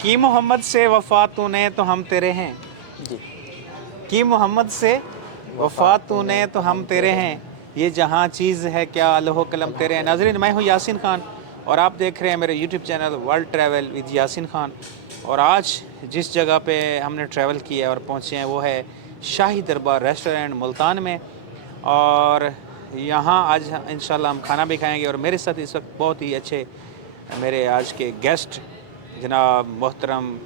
کی محمد سے وفا تو نے تو ہم تیرے ہیں، جی کی محمد سے وفا تو نے تو ہم تیرے ہیں، یہ جہاں چیز ہے کیا لوح و قلم تیرے ہیں۔ ناظرین، میں ہوں یاسین خان اور آپ دیکھ رہے ہیں میرے YouTube channel world travel with Yasin Khan, اور آج جس جگہ پہ ہم نے ٹریول کیا ہے اور پہنچے ہیں وہ ہے شاہی دربار ریسٹورنٹ ملتان میں، اور یہاں آج انشاءاللہ ہم کھانا بھی کھائیں گے، اور میرے ساتھ اس وقت بہت ہی اچھے میرے آج کے گیسٹ جناب محترم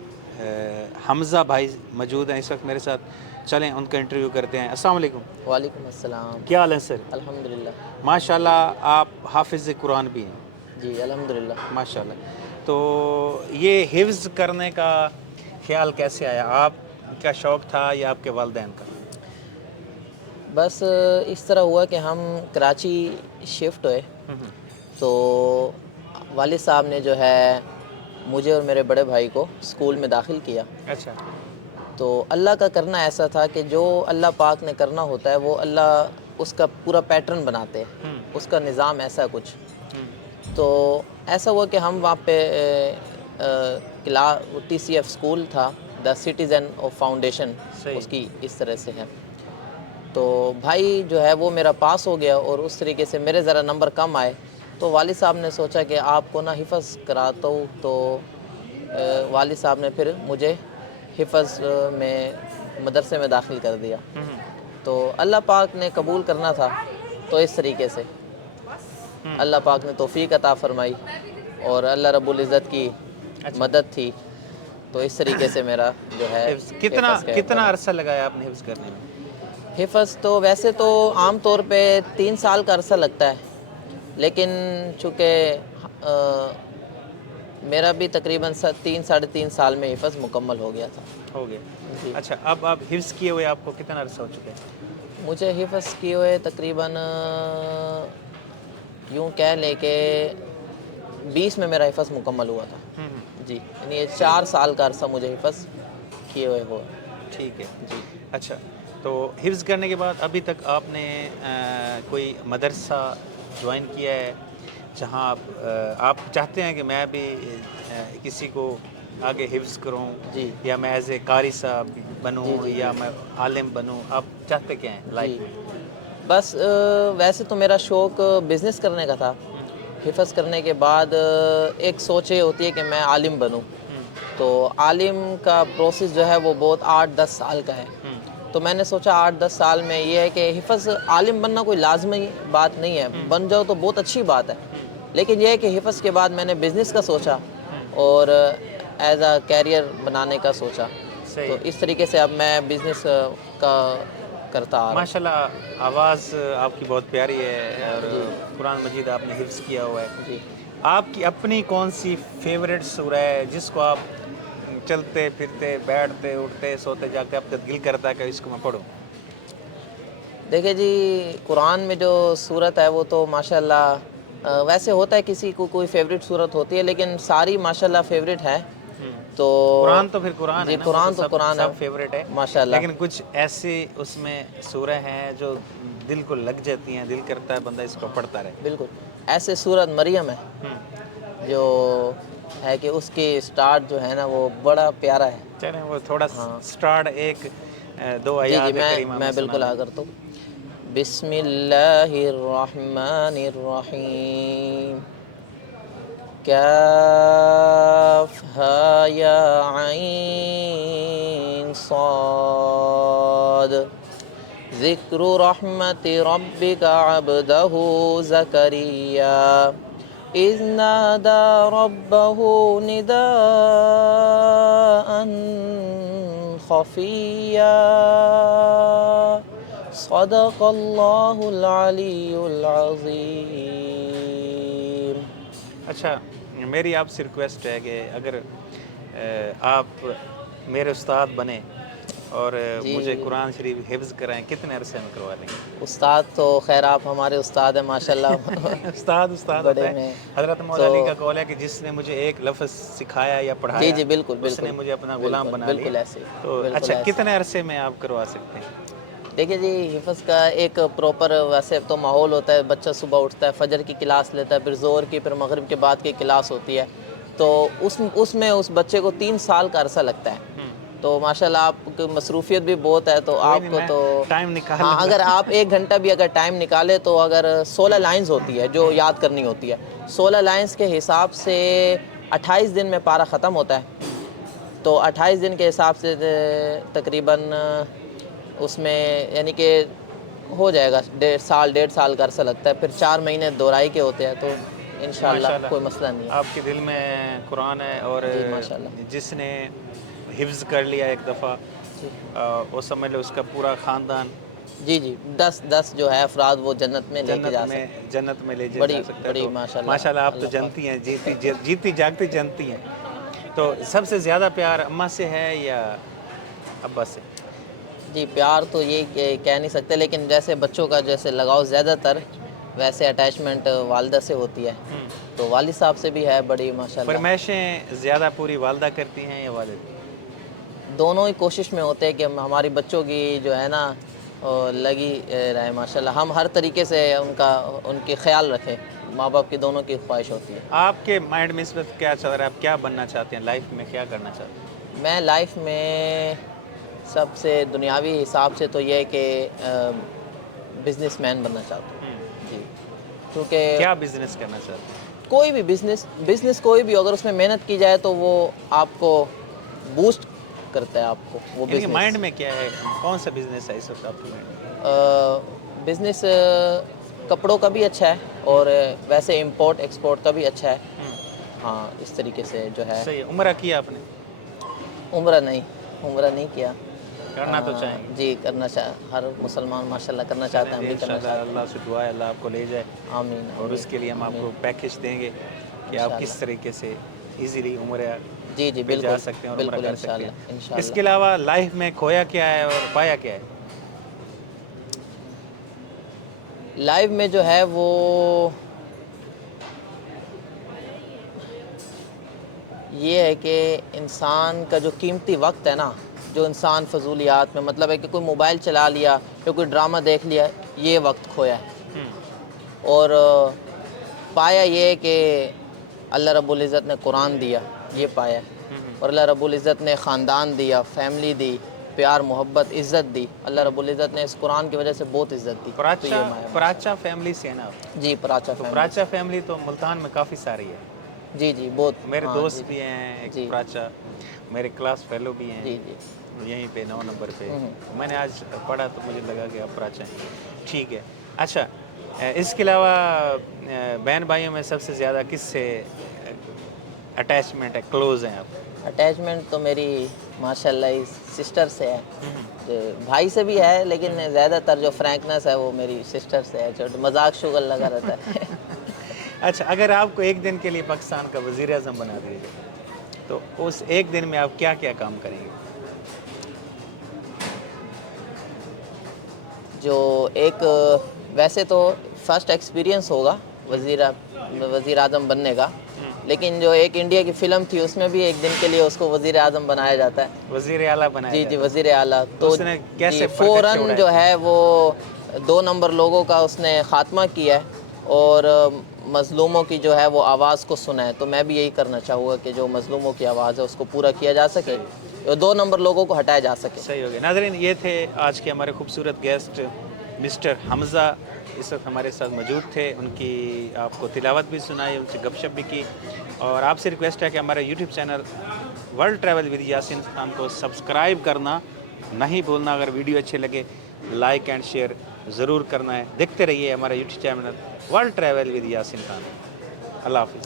حمزہ بھائی موجود ہیں اس وقت میرے ساتھ۔ چلیں ان کا انٹرویو کرتے ہیں۔ السلام علیکم، وعلیکم السلام۔ کیا حال ہے سر؟ الحمدللہ۔ ماشاءاللہ آپ حافظ قرآن بھی ہیں، جی الحمدللہ۔ ماشاءاللہ۔ تو یہ حفظ کرنے کا خیال کیسے آیا؟ آپ کا شوق تھا یا آپ کے والدین کا؟ بس اس طرح ہوا کہ ہم کراچی شفٹ ہوئے تو والد صاحب نے جو ہے مجھے اور میرے بڑے بھائی کو اسکول میں داخل کیا۔ اچھا، تو اللہ کا کرنا ایسا تھا کہ جو اللہ پاک نے کرنا ہوتا ہے وہ اللہ اس کا پورا پیٹرن بناتے ہیں، اس کا نظام ایسا کچھ۔ تو ایسا ہوا کہ ہم وہاں پہ ٹی سی ایف اسکول تھا، دا سٹیزن آف فاؤنڈیشن، صحیح۔ اس کی اس طرح سے ہے۔ تو بھائی جو ہے وہ میرا پاس ہو گیا اور اس طریقے سے میرے ذرا نمبر کم آئے، تو والد صاحب نے سوچا کہ آپ کو نہ حفظ کراتا ہوں، تو والد صاحب نے پھر مجھے حفظ میں مدرسے میں داخل کر دیا۔ تو اللہ پاک نے قبول کرنا تھا، تو اس طریقے سے اللہ پاک نے توفیق عطا فرمائی اور اللہ رب العزت کی مدد تھی، تو اس طریقے سے میرا جو ہے کتنا عرصہ لگایا آپ نے حفظ کرنے میں؟ حفظ تو ویسے تو عام طور پہ 3 سال کا عرصہ لگتا ہے، لیکن چونکہ میرا بھی تقریباً 3 ساڑھے 3 سال میں حفظ مکمل ہو گیا تھا۔ ہو گیا۔ جی اچھا، اب آپ حفظ کیے ہوئے آپ کو کتنا عرصہ ہو چکا ہے؟ مجھے حفظ کیے ہوئے تقریباً یوں کہہ لے کہ 20 میں میرا حفظ مکمل ہوا تھا۔ جی یعنی یہ 4 سال کا عرصہ مجھے حفظ کیے ہوئے ہو۔ ٹھیک ہے جی اچھا، تو حفظ کرنے کے بعد ابھی تک آپ نے کوئی مدرسہ جوائن کیا ہے جہاں آپ چاہتے ہیں کہ میں بھی کسی کو آگے حفظ کروں، جی یا میں ایز اے قاری صاحب بنوں، جی جی یا میں عالم بنوں؟ آپ چاہتے کیا ہیں لائف جی میں؟ بس ویسے تو میرا شوق بزنس کرنے کا تھا۔ حفظ کرنے کے بعد ایک سوچ یہ ہوتی ہے کہ میں عالم بنوں، تو عالم کا پروسیس جو ہے وہ بہت 8-10 سال کا ہے۔ تو میں نے سوچا 8-10 سال میں یہ ہے کہ حفظ عالم بننا کوئی لازمی بات نہیں ہے، بن جاؤ تو بہت اچھی بات ہے، لیکن یہ ہے کہ حفظ کے بعد میں نے بزنس کا سوچا اور ایز اے کیریئر بنانے کا سوچا، تو اس طریقے سے اب میں بزنس کا کرتا آ رہا ہوں۔ ماشاءاللہ، آواز آپ کی بہت پیاری ہے اور جی قرآن مجید آپ نے حفظ کیا ہوا ہے۔ جی آپ کی اپنی کون سی فیوریٹ سورہ ہے جس کو آپ چلتے پھرتے بیٹھتے اٹھتے سوتے جاگتے آپ کا دل کرتا ہے کہ اس کو میں پڑھوں؟ دیکھیں جی، قرآن میں جو صورت ہے وہ تو ماشاءاللہ ویسے ہوتا ہے کسی کو کوئی فیوریٹ صورت ہوتی ہے، لیکن ساری ماشاءاللہ فیوریٹ ہے۔ تو قرآن تو پھر قرآن جی ہے نا، وہ قرآن تو تو قرآن ہے سب فیوریٹ ہے، ماشاءاللہ۔ لیکن کچھ ایسی اس میں سورہ ہیں جو دل کو لگ جاتی ہیں، دل کرتا ہے بندہ اس کو پڑھتا رہے۔ بالکل ایسے صورت مریم ہے جو ہے کہ اس کی سٹارٹ جو ہے نا وہ بڑا پیارا ہے۔ چلیں وہ تھوڑا ہاں سٹارٹ ایک دو جی آیات کریمہ میں سنا بالکل دیں۔ کرتا ہوں۔ بسم اللہ الرحمن الرحیم، کاف ہا یا عین صاد، ذکر رحمت ربک عبدہ زکریا اذ نادى ربه نداء خفيا صدق اللہ العلی العظیم۔ اچھا، میری آپ سے ریکویسٹ ہے کہ اگر آپ میرے استاد بنے اور جی مجھے قرآن شریف حفظ کرائیں، کتنے عرصے میں کروا لیں گے؟ استاد تو خیر آپ ہمارے استاد ہیں ماشاءاللہ، استاد ہوتا بڑے ہے۔ میں حضرت مولا تو علی کا قول ہے کہ جس نے مجھے ایک لفظ سکھایا یا جی پڑھایا جی بالکل اس نے بالکل مجھے اپنا غلام بالکل بنا لیا۔ بالکل ایسے تو بالکل اچھا، ایسے۔ کتنے عرصے میں آپ کروا سکتے ہیں؟ دیکھیں جی، حفظ کا ایک پراپر ویسے تو ماحول ہوتا ہے، بچہ صبح اٹھتا ہے، فجر کی کلاس لیتا ہے، پھر ظہر کی، پھر مغرب کے بعد کی کلاس ہوتی ہے، تو اس میں اس بچے کو 3 سال کا عرصہ لگتا ہے. تو ماشاءاللہ آپ کی مصروفیت بھی بہت ہے, تو آپ کو تو ٹائم نکال ہاں اگر آپ 1 گھنٹہ بھی اگر ٹائم نکالے تو اگر 16 لائنز ہوتی ہے جو یاد کرنی ہوتی ہے, 16 لائنز کے حساب سے 28 دن میں پارہ ختم ہوتا ہے. تو 28 دن کے حساب سے تقریباً اس میں یعنی کہ ہو جائے گا 1.5 سال کا عرصہ لگتا ہے. پھر 4 مہینے دہرائی کے ہوتے ہیں, تو انشاءاللہ کوئی مسئلہ نہیں ہے. آپ کے دل میں قرآن ہے, اور جی ماشاء اللہ. جس نے حفظ کر لیا ایک دفعہ, وہ سمجھ لو اس کا پورا خاندان جی 10 جو ہے افراد وہ جنت میں لے کے جا سکتے ہیں. جنت میں لے جا بڑی سکتا ہے. بڑی تو ماشاءاللہ ماشاءاللہ آپ تو اللہ پاک. جنتی ہیں, جیتی جاگتی جنتی ہیں. تو سب سے زیادہ پیار اماں سے ہے یا ابا سے؟ جی پیار تو یہ کہہ نہیں سکتے, لیکن جیسے بچوں کا جیسے لگاؤ زیادہ تر ویسے اٹیچمنٹ والدہ سے ہوتی ہے. تو والد صاحب سے بھی ہے بڑی ماشاءاللہ. فرمائشیں زیادہ پوری والدہ کرتی ہیں یا والد؟ دونوں ہی کوشش میں ہوتے ہیں کہ ہماری بچوں کی جو ہے نا لگی رہے ماشاءاللہ. ہم ہر طریقے سے ان کی خیال رکھیں. ماں باپ کی دونوں کی خواہش ہوتی ہے. آپ کے مائنڈ میں اس وقت کیا چل رہا ہے؟ آپ کیا بننا چاہتے ہیں لائف میں, کیا کرنا چاہتے ہیں؟ میں لائف میں سب سے دنیاوی حساب سے تو یہ ہے کہ بزنس مین بننا چاہتا ہوں. جی کیونکہ کیا بزنس کرنا چاہتے ہیں؟ کوئی بھی بزنس کوئی بھی اگر اس میں محنت کی جائے تو وہ آپ کو بوسٹ کرتا ہے. آپ کو وہ یعنی کہ بزنس مائنڈ میں کیا ہے, کون سا بزنس ہے اس وقت آپ کے مائنڈ میں؟ بزنس کپڑوں کا بھی اچھا ہے, اور ویسے امپورٹ ایکسپورٹ کا بھی اچھا ہے. ہاں اس طریقے سے جو ہے. صحیح. عمرہ کیا آپ نے؟ عمرہ نہیں کیا. کرنا تو چاہیں گے. جی کرنا ہر مسلمان ماشاءاللہ کرنا چاہتا ہے, ہم بھی کرنا انشاءاللہ چاہتے ہیں. اللہ سے دعا ہے اللہ آپ کو لے جائے, آمین اور آمین اس کے لیے ہم آپ آمین کو پیکج دیں گے کہ آپ کس انشاءاللہ. طریقے سے ایزیلی عمرہ جی پہ جا بالکل سکتے ہیں اور عمرہ بالکل کر سکتے انشاءاللہ ہیں. اس انشاءاللہ. کے علاوہ لائف میں کھویا کیا ہے اور پایا کیا ہے؟ لائف میں جو ہے وہ یہ ہے کہ انسان کا جو قیمتی وقت ہے نا, جو انسان فضولیات میں مطلب ہے کہ کوئی موبائل چلا لیا یا کوئی ڈرامہ دیکھ لیا, یہ وقت کھویا ہے. اور پایا یہ کہ اللہ رب العزت نے قرآن دیا, یہ پایا ہے. اور اللہ رب العزت نے خاندان دیا, فیملی دی, پیار محبت عزت دی. اللہ رب العزت نے اس قرآن کی وجہ سے بہت عزت دی. تو یہ پراچا فیملی سے ہے نا آپ؟ جی پراچا تو فیملی. پراچا فیملی تو ملتان میں کافی ساری ہے. جی بہت. میرے ہاں دوست جی بھی ہیں ایک جی پراچا, میرے کلاس فیلو بھی ہیں جی جی یہیں پہ 9 نمبر پہ. میں نے آج پڑھا تو مجھے لگا کہ آپ پراچا ہیں. ٹھیک ہے. اچھا, اس کے علاوہ بہن بھائیوں میں سب سے زیادہ کس سے اٹیچمنٹ ہے, کلوز ہیں آپ؟ اٹیچمنٹ تو میری ماشاءاللہ سسٹر سے ہے. بھائی سے بھی ہے, لیکن زیادہ تر جو فرینکنس ہے وہ میری سسٹر سے ہے. جو مذاق شغل لگا رہتا ہے. اچھا, اگر آپ کو ایک دن کے لیے پاکستان کا وزیر اعظم بنا دیا جائے تو اس ایک دن میں آپ کیا کیا کام کریں گے؟ جو ایک ویسے تو فرسٹ ایکسپیرینس ہوگا وزیر اعظم بننے کا, لیکن جو ایک انڈیا کی فلم تھی اس میں بھی ایک دن کے لیے اس کو وزیر اعظم بنایا جاتا ہے. وزیر اعلیٰ بنایا جی جاتا ہے. وزیر اعلیٰ. تو اس نے کیسے جی پرکھچ فوراً اڑائے؟ جو ہے وہ 2 نمبر لوگوں کا اس نے خاتمہ کیا ہے, اور مظلوموں کی جو ہے وہ آواز کو سنا ہے. تو میں بھی یہی کرنا چاہوں گا کہ جو مظلوموں کی آواز ہے اس کو پورا کیا جا سکے, اور 2 نمبر لوگوں کو ہٹایا جا سکے. صحیح ہو گیا. ناظرین, یہ تھے آج کے ہمارے خوبصورت گیسٹ مسٹر حمزہ, اس وقت ہمارے ساتھ موجود تھے. ان کی آپ کو تلاوت بھی سنائی, ان سے گپ شپ بھی کی, اور آپ سے ریکویسٹ ہے کہ ہمارے YouTube channel world travel with Yasin Khan کو سبسکرائب کرنا نہیں بھولنا. اگر ویڈیو اچھے لگے لائک اینڈ شیئر ضرور کرنا ہے. دیکھتے رہیے ہمارا YouTube channel world travel with Yasin Khan. اللہ حافظ.